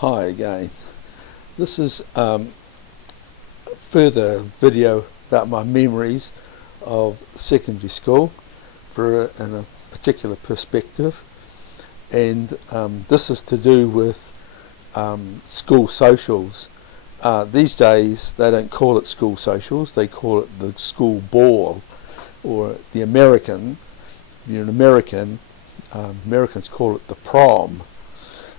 Hi again. This is further video about my memories of secondary school in a particular perspective, and this is to do with school socials. These days they don't call it school socials, they call it the school ball, or the American. You're an American, Americans call it the prom.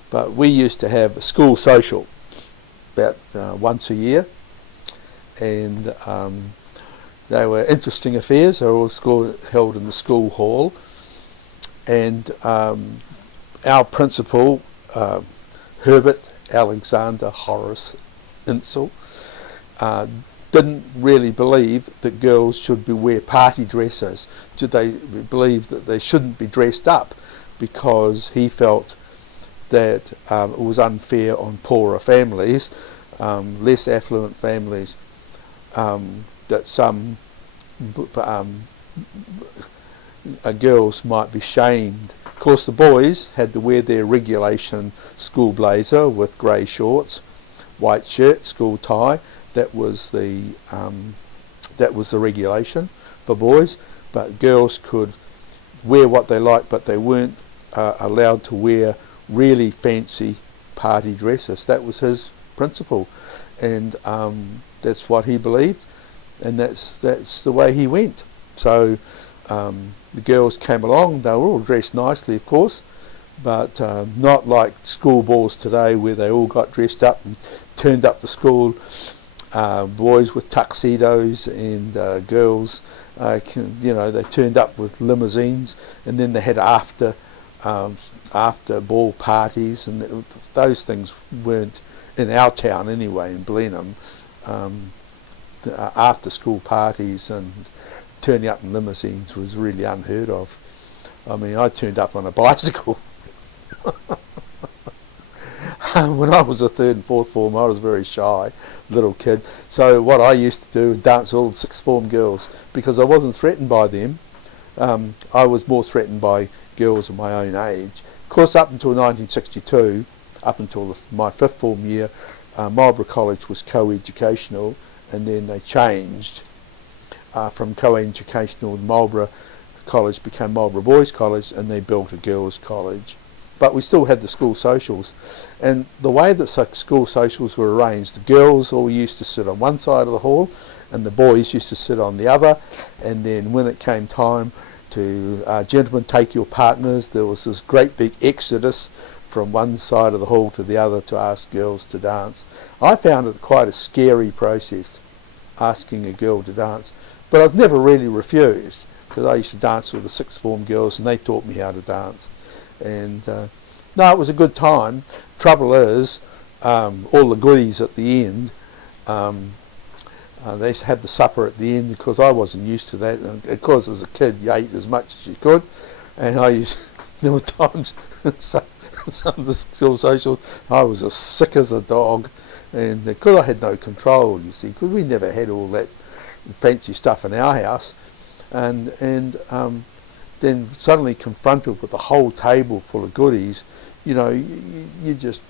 But we used to have a school social about once a year, and they were interesting affairs. They were all held in the school hall, and our principal, Herbert Alexander Horace Insel, didn't really believe that girls should wear party dresses. They believed that they shouldn't be dressed up because he felt that it was unfair on poorer families, less affluent families, that some girls might be shamed. Of course, the boys had to wear their regulation school blazer with grey shorts, white shirt, school tie. That was the regulation for boys. But girls could wear what they liked, but they weren't allowed to wear really fancy party dresses. That was his principle, and that's what he believed, and that's the way he went. So the girls came along. They were all dressed nicely, of course, but not like school balls today where they all got dressed up and turned up to school. Boys with tuxedos and girls, they turned up with limousines, and then they had after ball parties, and those things weren't in our town anyway, in Blenheim. After school parties and turning up in limousines was really unheard of. I mean, I turned up on a bicycle. When I was a third and fourth form, I was a very shy little kid. So what I used to do was dance all the sixth form girls, because I wasn't threatened by them. I was more threatened by girls of my own age. Of course, up until 1962, up until my fifth form year, Marlborough College was co-educational, and then they changed from co-educational. Marlborough College became Marlborough Boys College, and they built a girls' college. But we still had the school socials, and the way that school socials were arranged, the girls all used to sit on one side of the hall, and the boys used to sit on the other. And then when it came time to gentlemen, take your partners, there was this great big exodus from one side of the hall to the other to ask girls to dance. I found it quite a scary process, asking a girl to dance, but I've never really refused, because I used to dance with the sixth form girls and they taught me how to dance. And no, it was a good time. Trouble is, all the goodies at the end, they used to have the supper at the end, because I wasn't used to that. And of course, as a kid, you ate as much as you could, and there were times some of the school socials, I was as sick as a dog, and because I had no control, you see, because we never had all that fancy stuff in our house, and then suddenly confronted with a whole table full of goodies, you just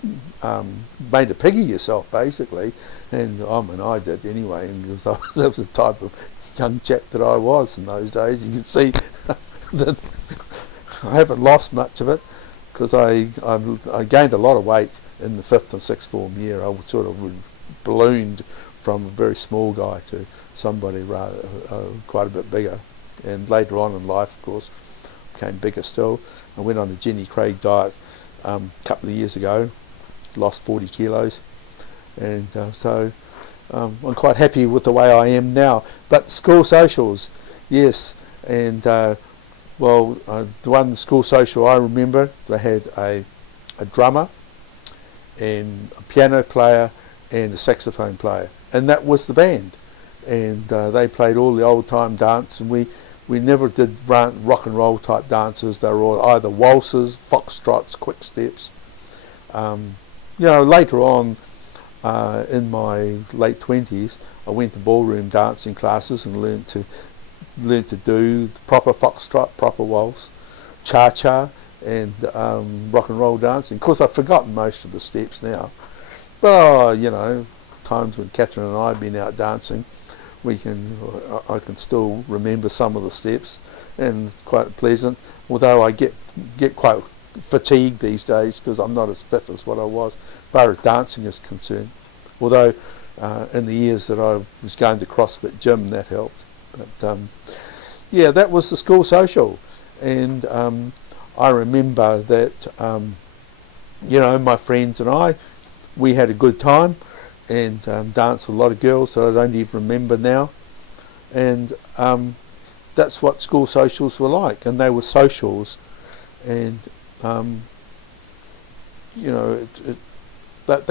made a pig of yourself, basically. And I did anyway, and because that was the type of young chap that I was in those days. You can see that I haven't lost much of it, because I gained a lot of weight in the fifth and sixth form year. I sort of ballooned from a very small guy to somebody rather quite a bit bigger. And later on in life, of course, became bigger still. I went on a Jenny Craig diet a couple of years ago, lost 40 kilos, and so I'm quite happy with the way I am now. But school socials, yes, and the one school social I remember, they had a drummer and a piano player and a saxophone player, and that was the band. And they played all the old time dance, and we never did rock and roll type dances. They were all either waltzes, foxtrots, quick steps. Later on, in my late 20s, I went to ballroom dancing classes and learned to do the proper foxtrot, proper waltz, cha-cha, and rock and roll dancing. Of course, I've forgotten most of the steps now, but times when Catherine and I have been out dancing, I can still remember some of the steps, and it's quite pleasant. Although I get quite fatigued these days because I'm not as fit as what I was, as far as dancing is concerned. Although in the years that I was going to CrossFit gym, that helped. But yeah, that was the school social, and I remember that my friends and we had a good time, and danced with a lot of girls that I don't even remember now, and that's what school socials were like, and they were socials, and they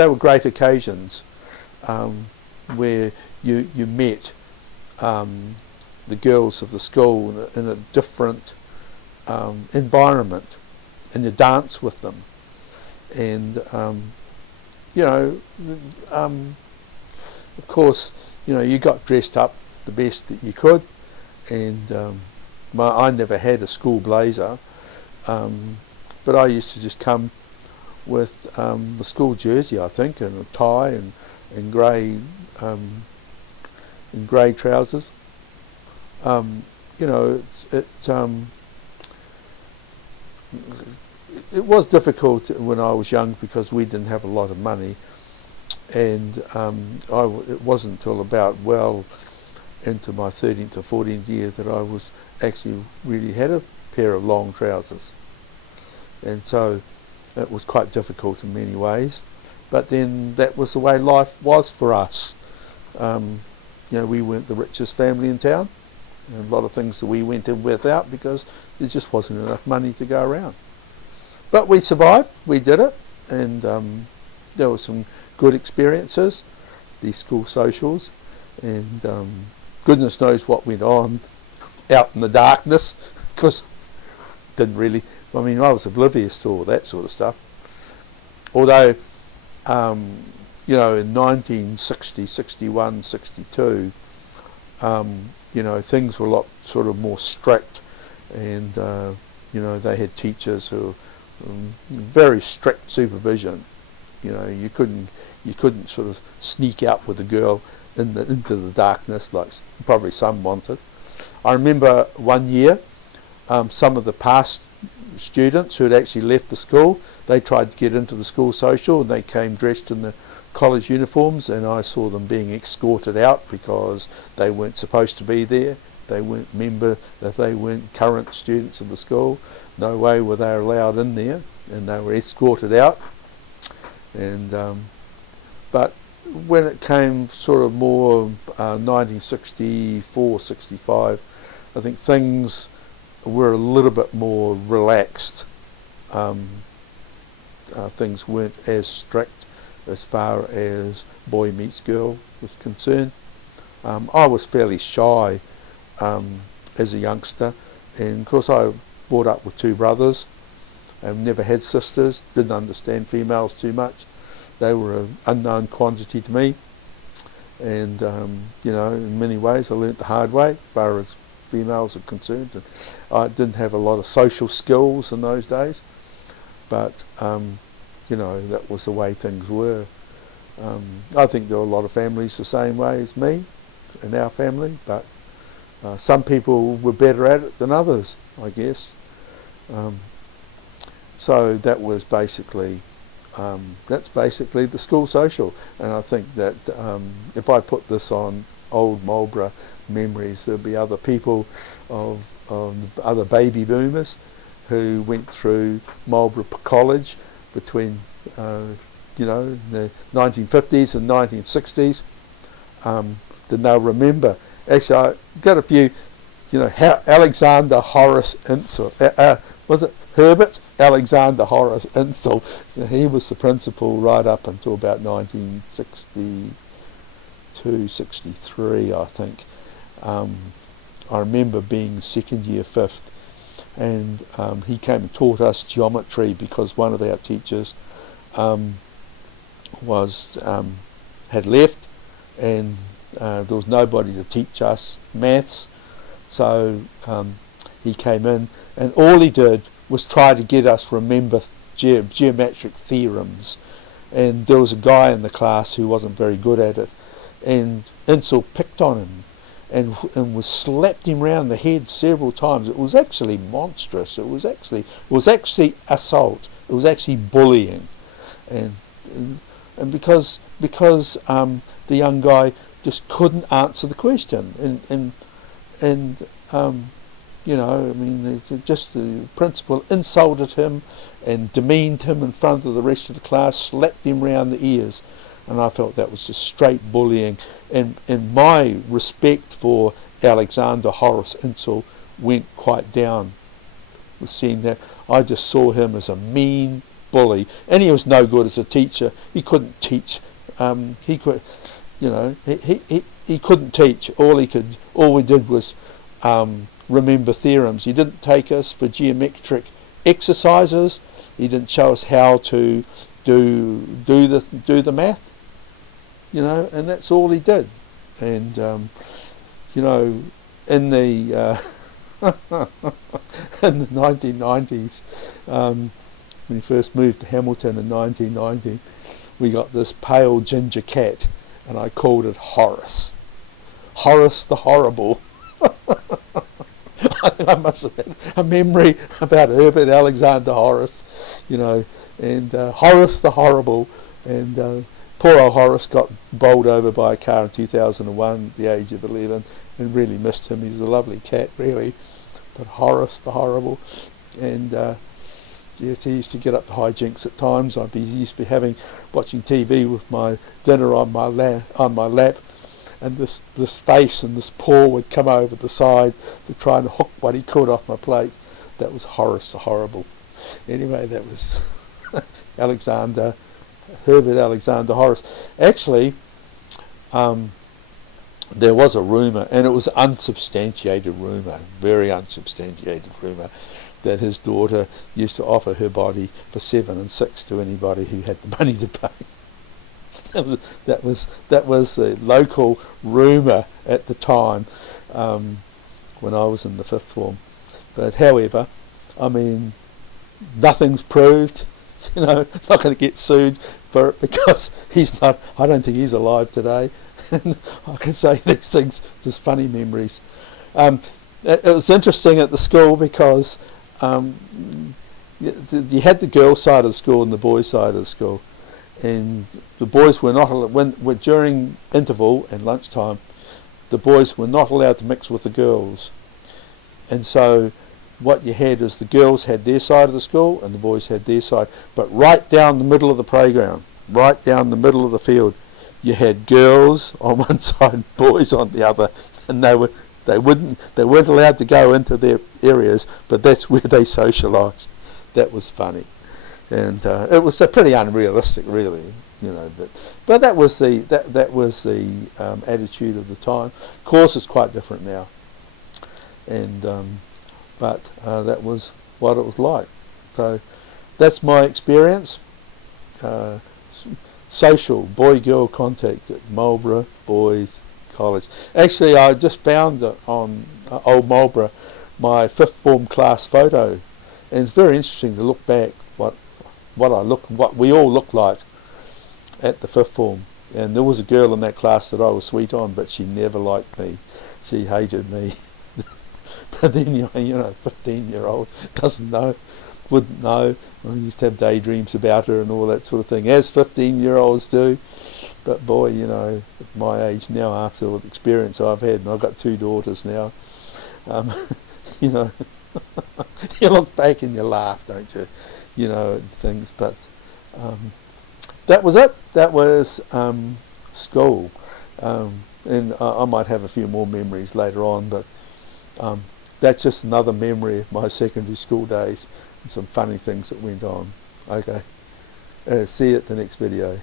were great occasions where you met the girls of the school in a different environment, and you dance with them, and of course, you got dressed up the best that you could, and I never had a school blazer, but I used to just come with the school jersey, I think, and a tie and grey trousers. It was difficult when I was young because we didn't have a lot of money, and it wasn't until about into my 13th or 14th year that I was actually really had a pair of long trousers, and so it was quite difficult in many ways. But then that was the way life was for us. We weren't the richest family in town, and a lot of things that we went in without because there just wasn't enough money to go around. But we survived, we did it, and there were some good experiences, these school socials, and goodness knows what went on out in the darkness, because I was oblivious to all that sort of stuff. Although, in 1960, 61, 62, things were a lot sort of more strict, and they had teachers who very strict supervision. You couldn't sort of sneak out with a girl into the darkness like probably some wanted. I remember one year, some of the past students who had actually left the school, they tried to get into the school social, and they came dressed in the college uniforms, and I saw them being escorted out because they weren't supposed to be there. They weren't current students of the school. No way were they allowed in there, and they were escorted out. And but when it came sort of more 1964, 65, I think things were a little bit more relaxed. Things weren't as strict as far as boy meets girl was concerned. I was fairly shy as a youngster, and of course I brought up with two brothers. I've never had sisters, didn't understand females too much. They were an unknown quantity to me, and in many ways I learnt the hard way as far as females are concerned, and I didn't have a lot of social skills in those days, but that was the way things were. I think there were a lot of families the same way as me in our family, but some people were better at it than others, I guess. So that was basically the school social, and I think that if I put this on old Marlborough memories, there'll be other people of other baby boomers who went through Marlborough College between the 1950s and 1960s. Then they'll remember. Actually, I got a few. Alexander Horace Insull. Was it Herbert Alexander Horace Insull? He was the principal right up until about 1962, 63, I think. I remember being second year, fifth, and he came and taught us geometry because one of our teachers had left, and there was nobody to teach us maths. So he came in, and all he did was try to get us remember geometric theorems, and there was a guy in the class who wasn't very good at it, and Insel picked on him and was slapped him round the head several times. It was actually monstrous. It was actually assault. It was actually bullying, and because the young guy just couldn't answer the question, and you know, I mean, just the principal insulted him and demeaned him in front of the rest of the class, slapped him round the ears, and I felt that was just straight bullying. And my respect for Alexander Horace Insel went quite down with seeing that. I just saw him as a mean bully, and he was no good as a teacher. He couldn't teach. He could, you know, he couldn't teach. All we did was remember theorems. He didn't take us for geometric exercises. He didn't show us how to do the math, you know, and that's all he did. And you know, in the in the 1990s, when we first moved to Hamilton in 1990, we got this pale ginger cat, and I called it Horace. Horace the Horrible. I think I must have had a memory about Herbert Alexander Horace, you know, and Horace the Horrible, and poor old Horace got bowled over by a car in 2001 at the age of 11, and really missed him. He was a lovely cat, really, but Horace the Horrible. And yes, he used to get up to hijinks at times. Used to be watching TV with my dinner on my lap, and this face and this paw would come over the side to try and hook what he could off my plate. That was Horace the Horrible. Anyway, that was Herbert Alexander Horace. Actually, there was a rumour, and it was unsubstantiated rumour, very unsubstantiated rumour, that his daughter used to offer her body for 7 and 6 to anybody who had the money to pay. That was the local rumour at the time, when I was in the 5th form. But however, I mean, nothing's proved. You know, not going to get sued for it because he's not. I don't think he's alive today. And I can say these things, just funny memories. It was interesting at the school because you had the girls' side of the school and the boys' side of the school, and the boys were not during interval and lunchtime. The boys were not allowed to mix with the girls, and so what you had is the girls had their side of the school and the boys had their side. But right down the middle of the playground, right down the middle of the field, you had girls on one side, boys on the other, and they weren't allowed to go into their areas, but that's where they socialised. That was funny, and it was pretty unrealistic, really, you know. But that was the attitude of the time. Of course, it's quite different now, and but that was what it was like. So that's my experience. Social boy-girl contact at Marlborough Boys College. Actually, I just found on Old Marlborough my 5th form class photo, and it's very interesting to look back what we all looked like at the 5th form. And there was a girl in that class that I was sweet on, but she never liked me. She hated me. But then, you know, 15-year-old wouldn't know. I used to have daydreams about her and all that sort of thing, as 15-year-olds do. But boy, you know, at my age now, after all the experience I've had, and I've got 2 daughters now, you know, you look back and you laugh, don't you? You know, at things. But that was it. That was school. And I might have a few more memories later on, but that's just another memory of my secondary school days and some funny things that went on. Okay, see you at the next video.